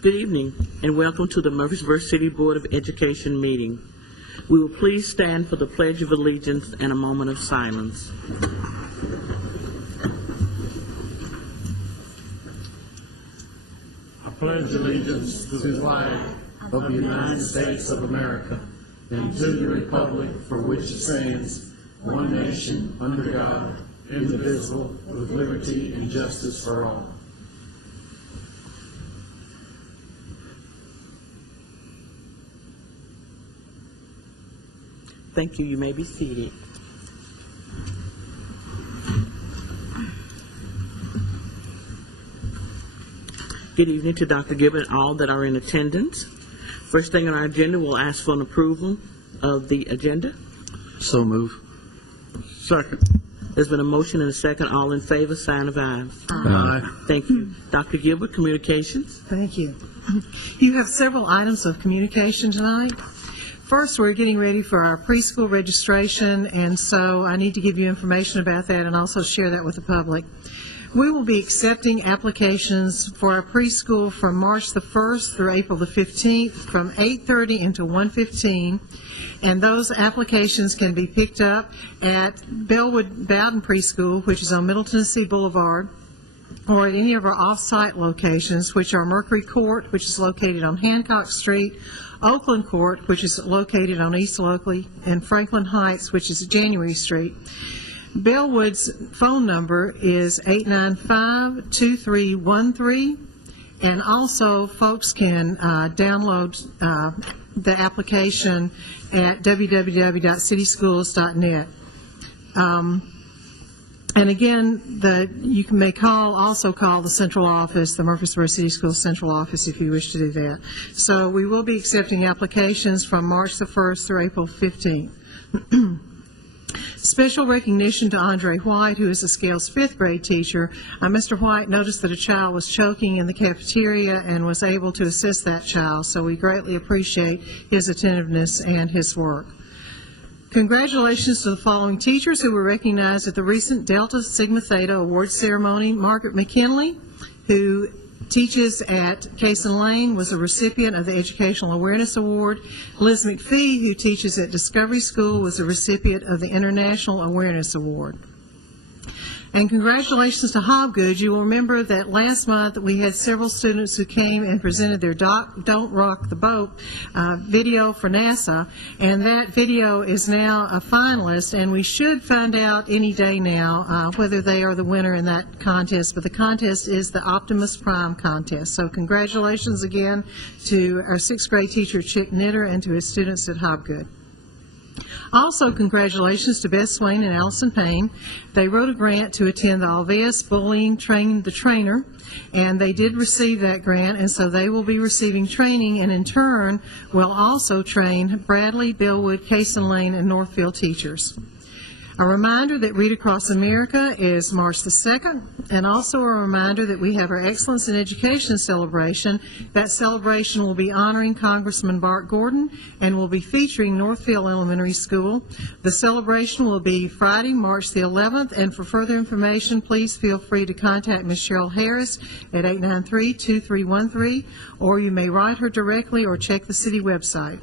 Good evening, and welcome to the Murfreesboro City Board of Education meeting. We will please stand for the Pledge of Allegiance and a moment of silence. I pledge allegiance to the flag of the United States of America and to the republic for which it stands, one nation, under God, indivisible, with liberty and justice for all. Thank you. You may be seated. Good evening to Dr. Gibbon and all that are in attendance. First thing on our agenda, we'll ask for an approval of the agenda. So move. Second. There's been a motion and a second. All in favor, sign of aye. Aye. Thank you. Dr. Gilbert, Communications. Thank you. You have several items of communication tonight. First, we're getting ready for our preschool registration, and so I need to give you information about that and also share that with the public. We will be accepting applications for our preschool from March the 1st through April the 15th from 8:30 until 1:15, and those applications can be picked up at Bellwood Bowden Preschool, which is on Middle Tennessee Boulevard, or at any of our off-site locations, which are Mercury Court, which is located on Hancock Street, Oakland Court, which is located on East Lockley, and Franklin Heights, which is January Street. Bellwood's phone number is 895-2313, and also folks can download the application at www.cityschools.net. And again, you may also call the central office, the Murfreesboro City Schools central office, if you wish to do that. So we will be accepting applications from March the 1st through April 15th. Special recognition to Andre White, who is a Scales 5th grade teacher. Mr. White noticed that a child was choking in the cafeteria and was able to assist that child, so we greatly appreciate his attentiveness and his work. Congratulations to the following teachers who were recognized at the recent Delta Sigma Theta Award Ceremony. Margaret McKinley, who teaches at Cason Lane, was a recipient of the Educational Awareness Award. Liz McPhee, who teaches at Discovery School, was a recipient of the International Awareness Award. And congratulations to Hobgood. You will remember that last month we had several students who came and presented their Don't Rock the Boat video for NASA, and that video is now a finalist, and we should find out any day now whether they are the winner in that contest, but the contest is the Optimus Prime contest. So congratulations again to our 6th grade teacher, Chick Knitter, and to his students at Hobgood. Also, congratulations to Beth Swain and Allison Payne. They wrote a grant to attend the Alveus Bullying Train the Trainer, and they did receive that grant, and so they will be receiving training, and in turn will also train Bradley, Bellwood, Cason Lane, and Northfield teachers. A reminder that Read Across America is March the 2nd, and also a reminder that we have our Excellence in Education celebration. That celebration will be honoring Congressman Bart Gordon and will be featuring Northfield Elementary School. The celebration will be Friday, March the 11th, and for further information, please feel free to contact Ms. Cheryl Harris at 893-2313, or you may write her directly or check the city website.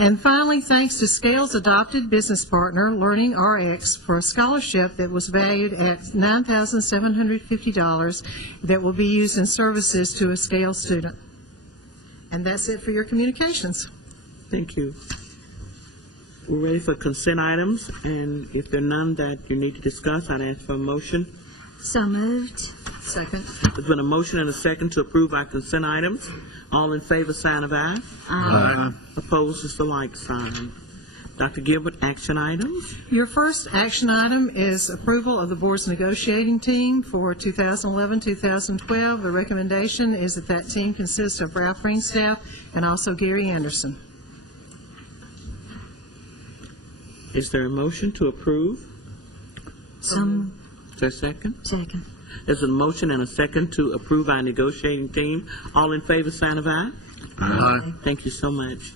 And finally, thanks to Scales' adopted business partner, Learning RX, for a scholarship that was valued at $9,750 that will be used in services to a Scales student. And that's it for your communications. Thank you. We're ready for consent items, and if there are none that you need to discuss, I'd ask for a motion. So moved. Second. There's been a motion and a second to approve our consent items. All in favor, sign of aye. Aye. Opposed is the like sign. Dr. Gilbert, action items. Your first action item is approval of the board's negotiating team for 2011-2012. The recommendation is that that team consists of Ralph Ringstaff and also Gary Anderson. Is there a motion to approve? Is there a second? Second. There's a motion and a second to approve our negotiating team. All in favor, sign of aye. Aye. Thank you so much.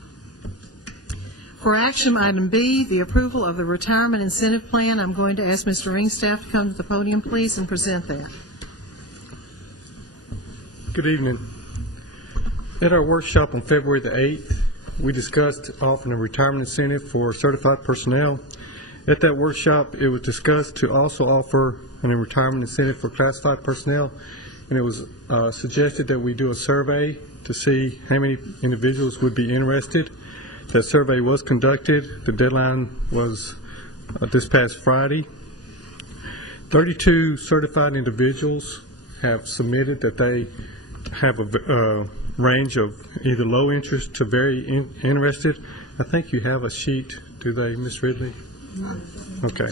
For action item B, the approval of the retirement incentive plan, I'm going to ask Mr. Ringstaff to come to the podium, please, and present that. Good evening. At our workshop on February the 8th, we discussed offering a retirement incentive for certified personnel. At that workshop, it was discussed to also offer a retirement incentive for classified personnel, and it was suggested that we do a survey to see how many individuals would be interested. That survey was conducted. The deadline was this past Friday. 32 certified individuals have submitted that they have a range of either low interest to very interested. I think you have a sheet, do they, Ms. Ridley? Okay.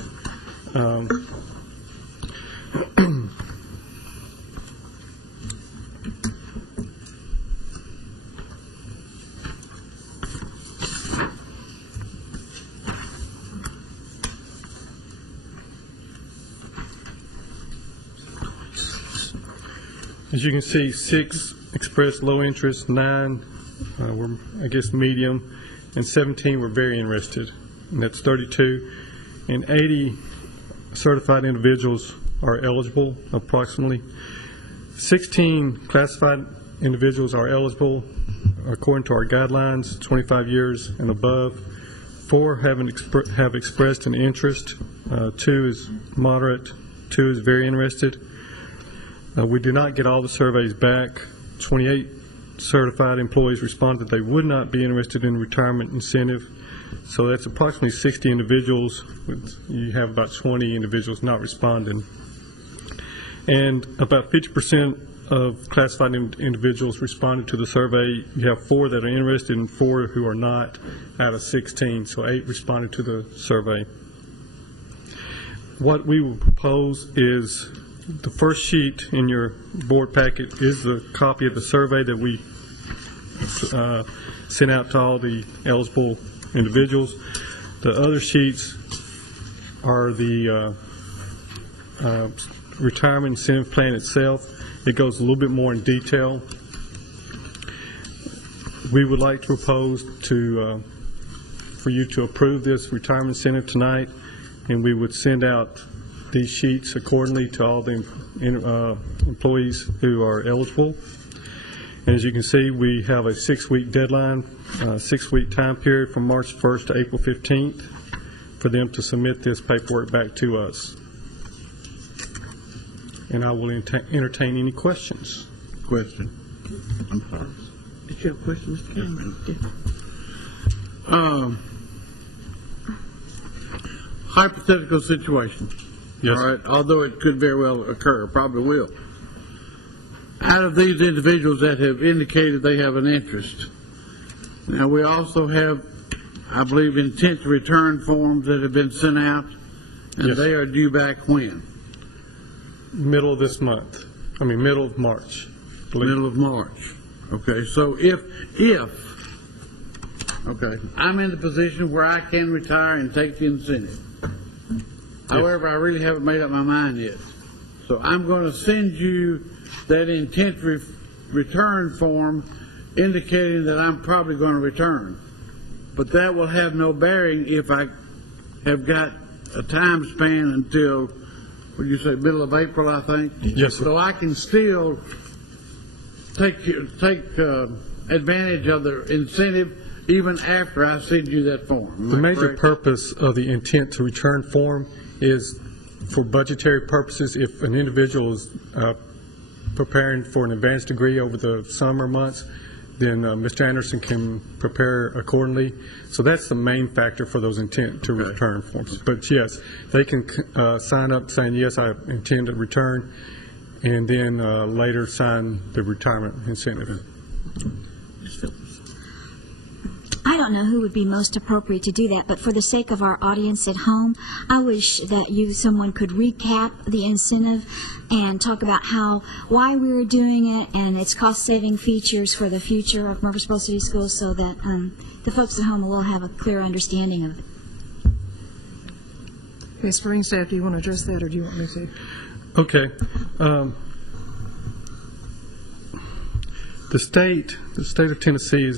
As you can see, 6 expressed low interest, 9 were, I guess, medium, and 17 were very interested. And that's 32. And 80 certified individuals are eligible, approximately. 16 classified individuals are eligible according to our guidelines, 25 years and above. 4 have expressed an interest. 2 is moderate. 2 is very interested. We do not get all the surveys back. 28 certified employees responded that they would not be interested in retirement incentive. So that's approximately 60 individuals. You have about 20 individuals not responding. And about 50% of classified individuals responded to the survey. You have 4 that are interested and 4 who are not out of 16. So 8 responded to the survey. What we will propose is the first sheet in your board packet is the copy of the survey that we sent out to all the eligible individuals. The other sheets are the retirement incentive plan itself. It goes a little bit more in detail. We would like to propose for you to approve this retirement incentive tonight, and we would send out these sheets accordingly to all the employees who are eligible. And as you can see, we have a 6-week deadline, 6-week time period from March 1st to April 15th for them to submit this paperwork back to us. And I will entertain any questions. Question. I'm sorry. Did you have a question, Mr. Cameron? Hypothetical situation. Yes. All right, although it could very well occur, probably will. Out of these individuals that have indicated they have an interest, now we also have, I believe, intent to return forms that have been sent out, and yes, they are due back when? Middle of this month. I mean, middle of March. Middle of March. Okay, so if I'm in the position where I can retire and take the incentive. However, I really haven't made up my mind yet. So I'm going to send you that intent return form indicating that I'm probably going to return. But that will have no bearing if I have got a time span until, what did you say, middle of April, I think? Yes, sir. So I can still take advantage of the incentive even after I send you that form. The major purpose of the intent to return form is for budgetary purposes. If an individual is preparing for an advanced degree over the summer months, then Mr. Anderson can prepare accordingly. So that's the main factor for those intent to return forms. But yes, they can sign up saying, yes, I intend to return, and then later sign the retirement incentive. I don't know who would be most appropriate to do that, but for the sake of our audience at home, I wish that someone could recap the incentive and talk about why we were doing it and its cost-saving features for the future of Murfreesboro City Schools, so that the folks at home will have a clear understanding of it. Okay, Springstaff, do you want to address that, or do you want me to? Okay. The state of Tennessee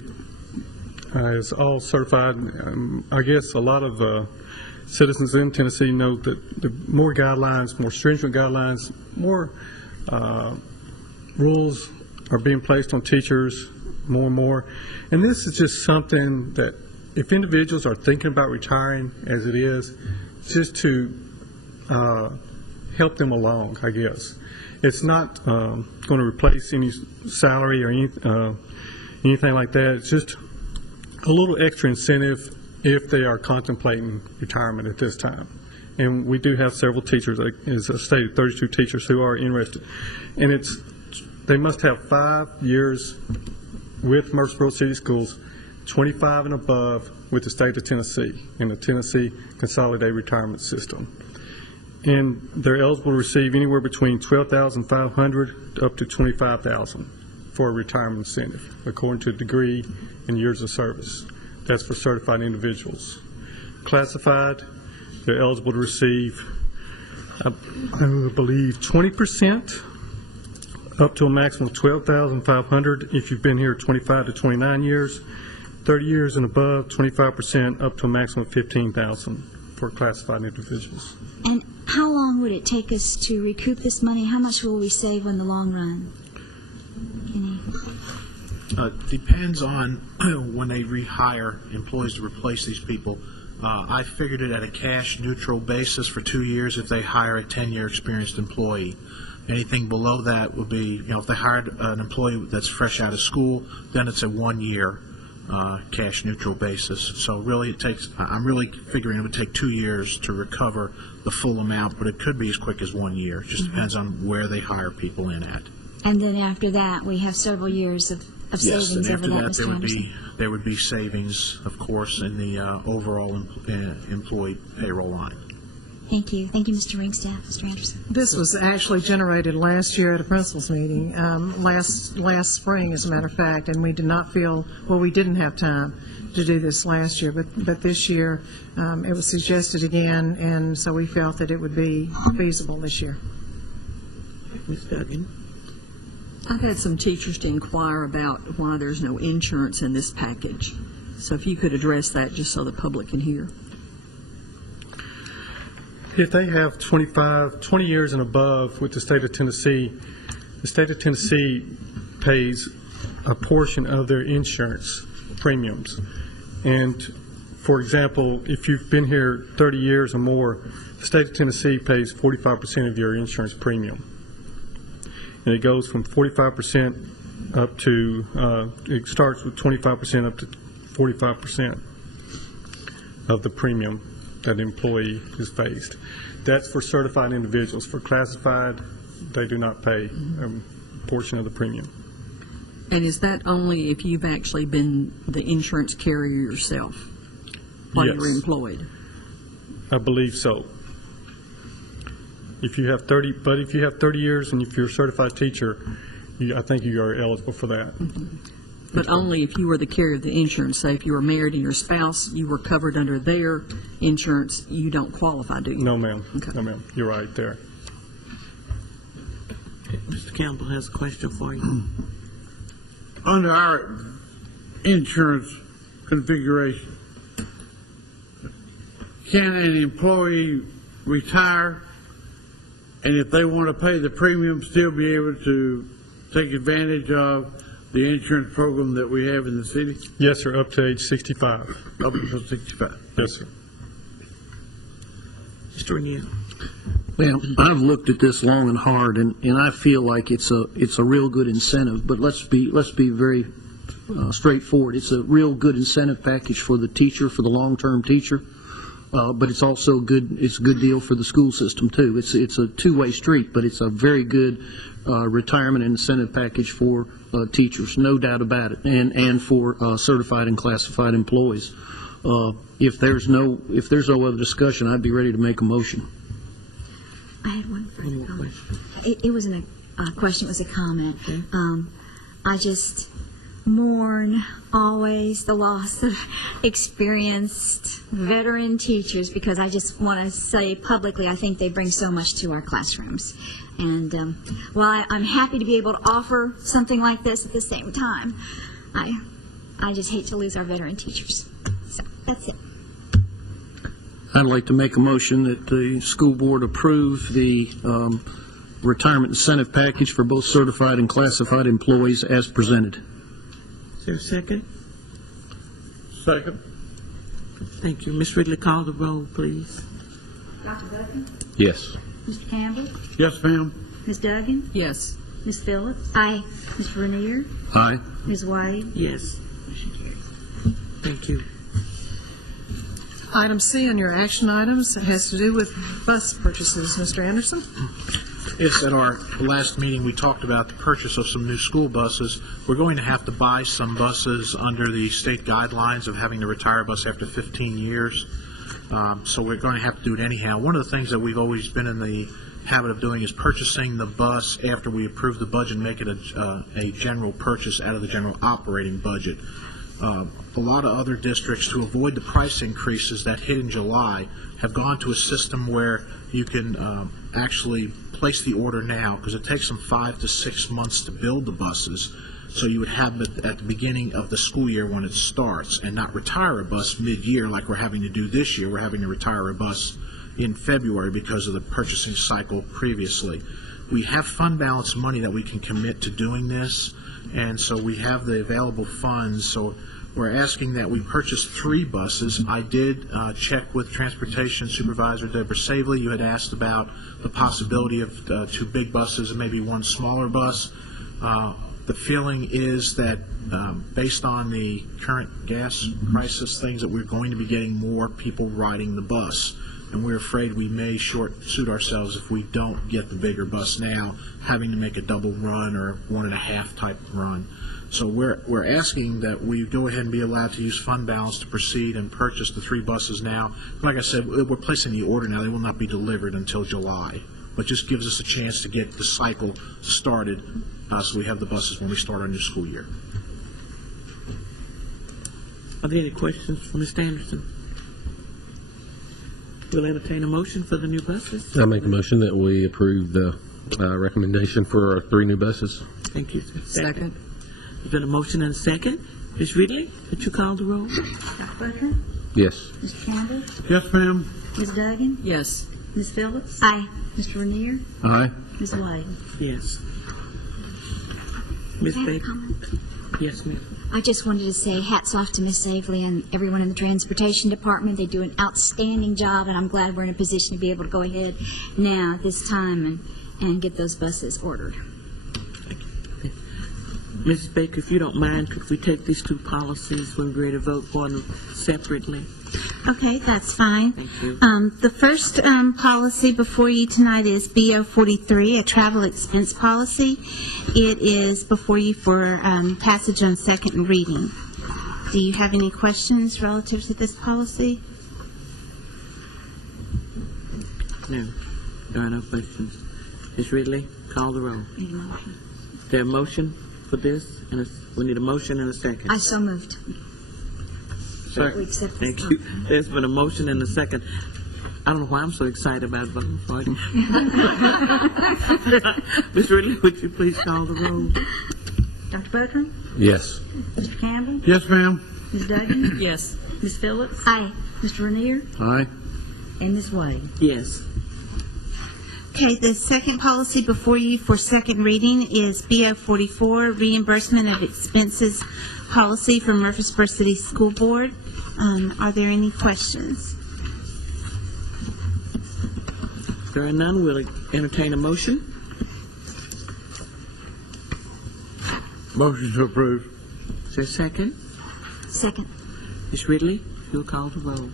is all certified. I guess a lot of citizens in Tennessee know that the more guidelines, more stringent guidelines, more rules are being placed on teachers more and more. And this is just something that if individuals are thinking about retiring as it is, it's just to help them along, I guess. It's not going to replace any salary or anything like that. It's just a little extra incentive if they are contemplating retirement at this time. And we do have several teachers, like as I stated, 32 teachers who are interested. And they must have 5 years with Murfreesboro City Schools, 25 and above with the state of Tennessee in the Tennessee Consolidated Retirement System. And they're eligible to receive anywhere between $12,500 up to $25,000 for a retirement incentive, according to degree and years of service. That's for certified individuals. Classified, they're eligible to receive, I believe, 20% up to a maximum of $12,500 if you've been here 25 to 29 years, 30 years and above, 25% up to a maximum of $15,000 for classified individuals. And how long would it take us to recoup this money? How much will we save in the long run? Depends on when they rehire employees to replace these people. I figured it at a cash neutral basis for 2 years if they hire a 10-year experienced employee. Anything below that would be, if they hired an employee that's fresh out of school, then it's a 1 year cash neutral basis. So really I'm really figuring it would take 2 years to recover the full amount, but it could be as quick as 1 year. It just depends on where they hire people in at. And then after that, we have several years of Yes, savings and over after that, that Mr. Anderson. there would be savings, of course, in the overall employee payroll line. Thank you. Thank you, Mr. Ringstaff. Mr. Anderson. This was actually generated last year at a principals meeting, last spring, as a matter of fact, and we did not feel, well, we didn't have time to do this last year, but this year it was suggested again, and so we felt that it would be feasible this year. Ms. Duggan? I've had some teachers to inquire about why there's no insurance in this package. So if you could address that just so the public can hear. If they have 20 years and above with the state of Tennessee pays a portion of their insurance premiums. And for example, if you've been here 30 years or more, the state of Tennessee pays 45% of your insurance premium. And it goes from 45% up to, it starts with 25% up to 45% of the premium that the employee is faced. That's for certified individuals. For classified, they do not pay a portion of the premium. And is that only if you've actually been the insurance carrier yourself while you were employed? I believe so. If you have 30 years and if you're a certified teacher, I think you are eligible for that. Mm-hmm. But only if you were the carrier of the insurance. Say if you were married and your spouse, you were covered under their insurance, you don't qualify, do you? No, ma'am. Okay. No, ma'am. You're right there. Mr. Campbell has a question for you. Under our insurance configuration, can an employee retire and if they want to pay the premium still be able to take advantage of the insurance program that we have in the city? Yes, sir, up to age 65. Up to 65. Yes, sir. Mr. Renier? Well, I've looked at this long and hard, and I feel like it's a real good incentive. But let's be very straightforward. It's a real good incentive package for the teacher, for the long-term teacher. But it's also good. It's a good deal for the school system too. It's a two-way street, but it's a very good retirement incentive package for teachers, no doubt about it, and for certified and classified employees. If there's no other discussion, I'd be ready to make a motion. I had one further comment. It wasn't a question, it was a comment. I just mourn always the loss of experienced veteran teachers because I just want to say publicly I think they bring so much to our classrooms. And while I'm happy to be able to offer something like this at the same time, I just hate to lose our veteran teachers. So that's it. I'd like to make a motion that the school board approve the retirement incentive package for both certified and classified employees as presented. Is there a second? Second. Thank you. Ms. Ridley, call the roll, please. Dr. Buchan? Yes. Mr. Campbell? Yes, ma'am. Ms. Duggan? Yes. Ms. Phillips? Aye. Ms. Vernier? Aye. Ms. White? Yes. Thank you. Item C on your action items has to do with bus purchases. Mr. Anderson? Yes, at our last meeting, we talked about the purchase of some new school buses. We're going to have to buy some buses under the state guidelines of having to retire a bus after 15 years. So we're going to have to do it anyhow. One of the things that we've always been in the habit of doing is purchasing the bus after we approve the budget and make it a general purchase out of the general operating budget. A lot of other districts, to avoid the price increases that hit in July, have gone to a system where you can actually place the order now, because it takes them 5 to 6 months to build the buses. So you would have it at the beginning of the school year when it starts, and not retire a bus mid-year like we're having to do this year. We're having to retire a bus in February because of the purchasing cycle previously. We have fund balance money that we can commit to doing this, and so we have the available funds. So we're asking that we purchase 3 buses. I did check with Transportation Supervisor Deborah Savely. You had asked about the possibility of 2 big buses and maybe 1 smaller bus. The feeling is that based on the current gas prices, things, that we're going to be getting more people riding the bus. And we're afraid we may short-suit ourselves if we don't get the bigger bus now, having to make a double run or 1.5 type run. So we're asking that we go ahead and be allowed to use fund balance to proceed and purchase the 3 buses now. Like I said, we're placing the order now. They will not be delivered until July, but just gives us a chance to get the cycle started so we have the buses when we start our new school year. Are there any questions for Mr. Anderson? We'll entertain a motion for the new buses. I make a motion that we approve the recommendation for our 3 new buses. Thank you, sir. Second. There's been a motion and a second. Ms. Ridley, could you call the roll? Dr. Buchan? Yes. Mr. Campbell? Yes, ma'am. Ms. Duggan? Yes. Ms. Phillips? Aye. Mr. Vernier? Aye. Ms. White? Yes. Ms. May I Baker? comment? Yes, ma'am. I just wanted to say hats off to Miss Savely and everyone in the Transportation Department. They do an outstanding job, and I'm glad we're in a position to be able to go ahead now, this time, and get those buses ordered. Mrs. Baker, if you don't mind, could we take these 2 policies when we're ready to vote for them separately? Okay, that's fine. Thank you. The first policy before you tonight is BO 43, a travel expense policy. It is before you for passage on second reading. Do you have any questions relative to this policy? No. There are no questions. Ms. Ridley, call the roll. Is there a motion for this? We need a motion and a second. I so moved. We accept this Thank you. There's been a motion and a second. I don't know why I'm so excited about voting for it. Ms. Ridley, would you please call the roll? Dr. Buchan? Yes. Mr. Campbell? Yes, ma'am. Ms. Duggan? Yes. Ms. Phillips? Aye. Mr. Vernier? Aye. And Ms. White? Yes. Okay, the second policy before you for second reading is BO 44, reimbursement of expenses policy for Murfreesboro City School Board. Are there any questions? If there are none, we'll entertain a motion. Motion to approve. Is there a second? Second. Ms. Ridley, you'll call the roll.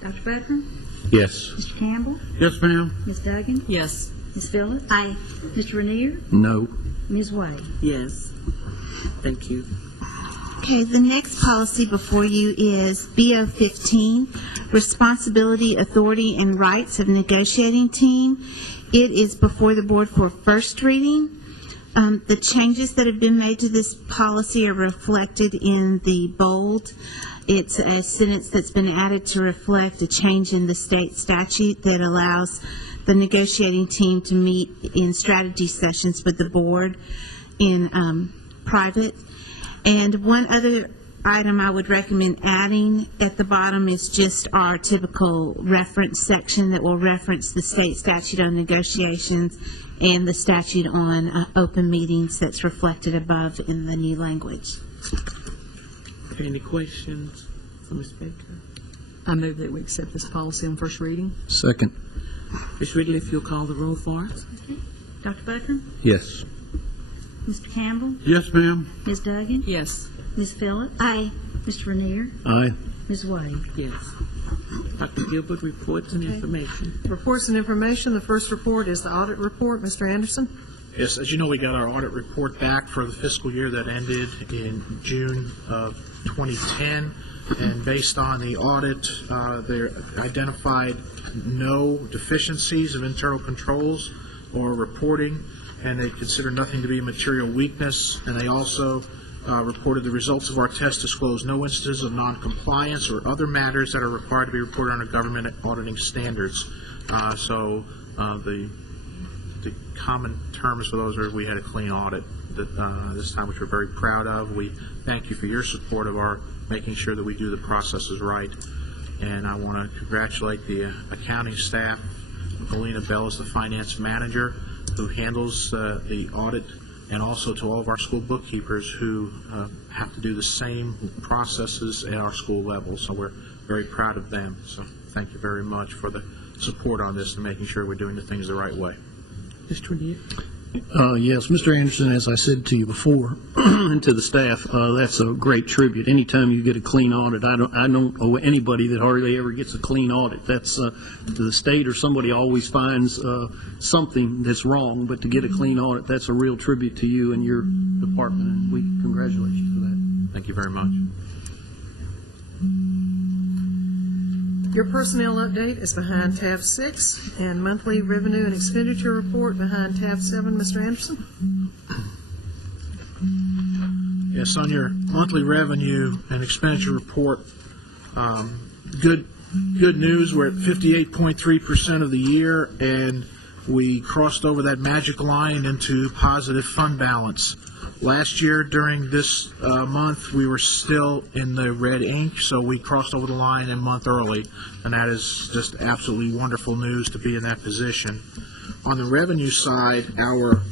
Dr. Buchan? Yes. Mr. Campbell? Yes, ma'am. Ms. Duggan? Yes. Ms. Phillips? Aye. Mr. Vernier? No. Ms. White? Yes. Thank you. Okay, the next policy before you is BO 15, responsibility, authority, and rights of negotiating team. It is before the board for first reading. The changes that have been made to this policy are reflected in the bold. It's a sentence that's been added to reflect a change in the state statute that allows the negotiating team to meet in strategy sessions with the board in private. And one other item I would recommend adding at the bottom is just our typical reference section that will reference the state statute on negotiations and the statute on open meetings that's reflected above in the new language. Okay, any questions for Ms. Baker? I move that we accept this policy on first reading. Second. Ms. Ridley, if you'll call the roll for us. Dr. Buckner? Yes. Mr. Campbell? Yes, ma'am. Ms. Duggan? Yes. Ms. Phillips? Aye. Mr. Rainier? Aye. Ms. Wade? Yes. Dr. Gilbert, reports and information. Reports and information. The first report is the audit report. Mr. Anderson? Yes, as you know, we got our audit report back for the fiscal year that ended in June of 2010, and based on the audit, they identified no deficiencies of internal controls or reporting, and they consider nothing to be a material weakness, and they also reported the results of our test disclosed no instances of non-compliance or other matters that are required to be reported under government auditing standards. So the common terms for those are we had a clean audit this time, which we're very proud of. We thank you for your support of our making sure that we do the processes right. And I want to congratulate the accounting staff. Melina Bell is the finance manager who handles the audit, and also to all of our school bookkeepers who have to do the same processes at our school level. So we're very proud of them. So thank you very much for the support on this and making sure we're doing the things the right way. Mr. Rainier? Yes, Mr. Anderson, as I said to you before, and to the staff, that's a great tribute. Anytime you get a clean audit, I don't owe anybody that hardly ever gets a clean audit. That's the state or somebody always finds something that's wrong, but to get a clean audit, that's a real tribute to you and your department, and we congratulate you for that. Thank you very much. Your personnel update is behind tab 6, and monthly revenue and expenditure report behind tab 7. Mr. Anderson? Yes, on your monthly revenue and expenditure report, good news. We're at 58.3% of the year, and we crossed over that magic line into positive fund balance. Last year, during this month, we were still in the red ink, so we crossed over the line a month early, and that is just absolutely wonderful news to be in that position. On the revenue side, our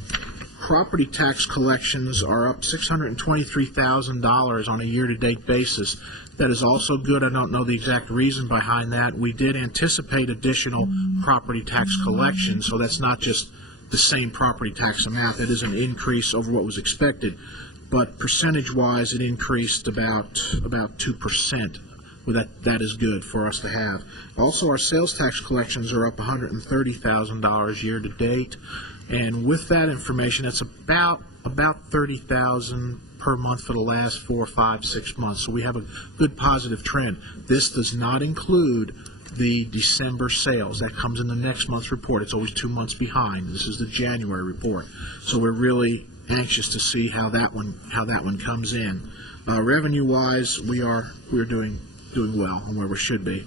property tax collections are up $623,000 on a year-to-date basis. That is also good. I don't know the exact reason behind that. We did anticipate additional property tax collections, so that's not just the same property tax amount. That is an increase over what was expected, but percentage-wise, it increased about 2%. Well, that is good for us to have. Also, our sales tax collections are up $130,000 year to date, and with that information, that's about $30,000 per month for the last 4, 5, 6 months. So we have a good positive trend. This does not include the December sales. That comes in the next month's report. It's always 2 months behind. This is the January report. So we're really anxious to see how that one comes in. Revenue-wise, we're doing well and where we should be.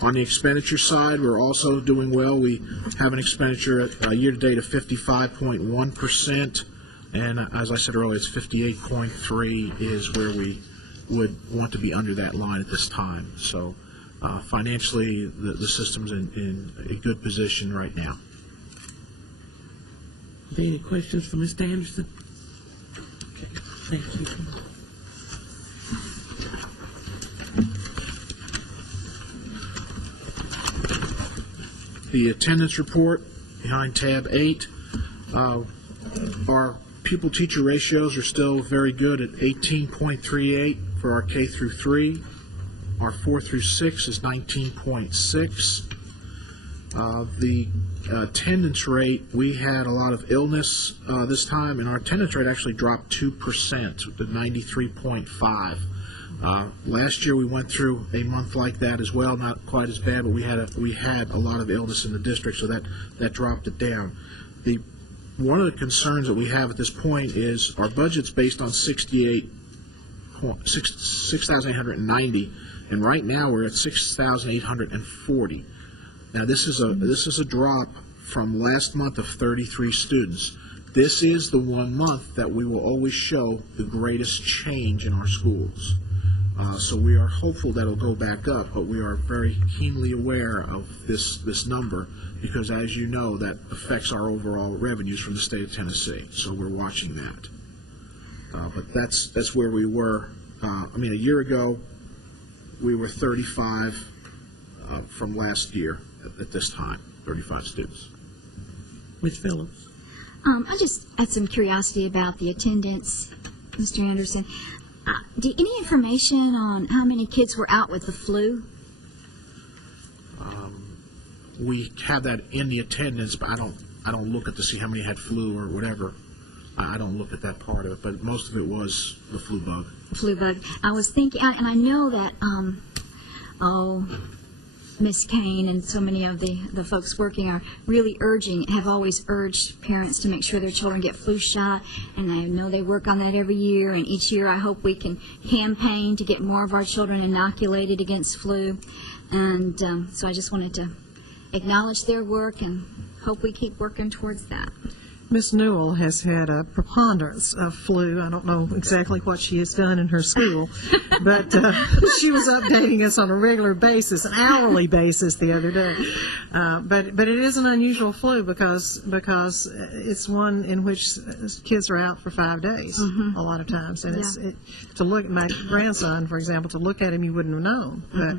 On the expenditure side, we're also doing well. We have an expenditure year-to-date of 55.1%, and as I said earlier, it's 58.3 is where we would want to be under that line at this time. So financially, the system's in a good position right now. Are there any questions for Mr. Anderson? Okay, thank you. The attendance report behind tab 8. Our pupil-teacher ratios are still very good at 18.38 for our K through 3. Our 4 through 6 is 19.6. The attendance rate, we had a lot of illness this time, and our attendance rate actually dropped 2% to 93.5. Last year we went through a month like that as well, not quite as bad, but we had a lot of illness in the district, so that dropped it down. One of the concerns that we have at this point is our budget's based on 6,890, and right now we're at 6,840. Now this is a drop from last month of 33 students. This is the one month that we will always show the greatest change in our schools. So we are hopeful that it'll go back up, but we are very keenly aware of this number because, as you know, that affects our overall revenues from the state of Tennessee. So we're watching that. But that's where we were a year ago, we were 35 from last year at this time, 35 students. Ms. Phillips? I just had some curiosity about the attendance, Mr. Anderson. Any information on how many kids were out with the flu? We have that in the attendance, but I don't look at to see how many had flu or whatever. I don't look at that part of it, but most of it was the flu bug. Flu bug. I was thinking, and I know that, Miss Kane and so many of the folks working are really have always urged parents to make sure their children get flu shot, and I know they work on that every year, and each year I hope we can campaign to get more of our children inoculated against flu, and so I just wanted to acknowledge their work and hope we keep working towards that. Miss Newell has had a preponderance of flu. I don't know exactly what she has done in her school, but she was updating us on a regular basis, an hourly basis the other day. But it is an unusual flu because it's one in which kids are out for 5 days a lot of times. And to look at my grandson, for example, to look at him, you wouldn't have known. But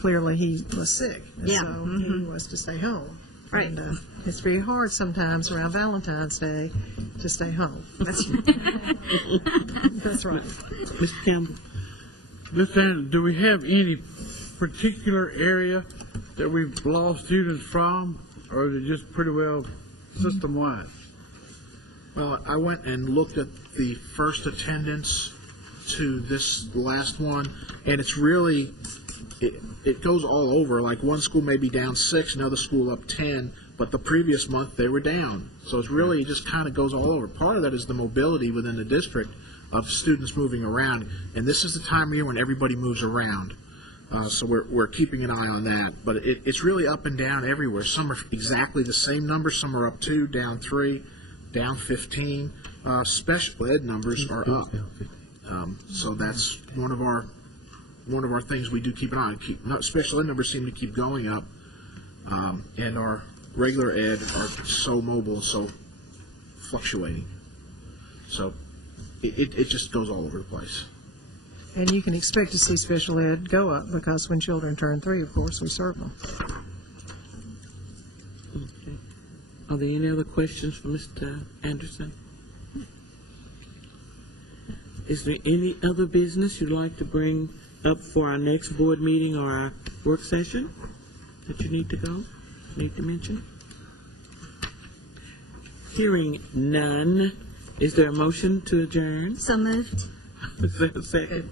clearly he was sick, and so he was to stay home. Right. And it's very hard sometimes around Valentine's Day to stay home. That's right. Mr. Campbell? Mr. Anderson, do we have any particular area that we've lost students from, or is it just pretty well system-wide? Well, I went and looked at the first attendance to this last one, and it's really, it goes all over. Like one school may be down 6, another school up 10, but the previous month they were down. So it's really, it just kind of goes all over. Part of that is the mobility within the district of students moving around, and this is the time of year when everybody moves around. So we're keeping an eye on that, but it's really up and down everywhere. Some are exactly the same number, some are up 2, down 3, down 15. Special ed numbers are up. So that's one of our things we do keep an eye on. Special ed numbers seem to keep going up, and our regular ed are so mobile, so fluctuating. So it just goes all over the place. And you can expect to see special ed go up because when children turn 3, of course, we serve them. Okay. Are there any other questions for Mr. Anderson? Is there any other business you'd like to bring up for our next board meeting or our work session that you need to mention? Hearing none, is there a motion to adjourn? So moved. Is there a second?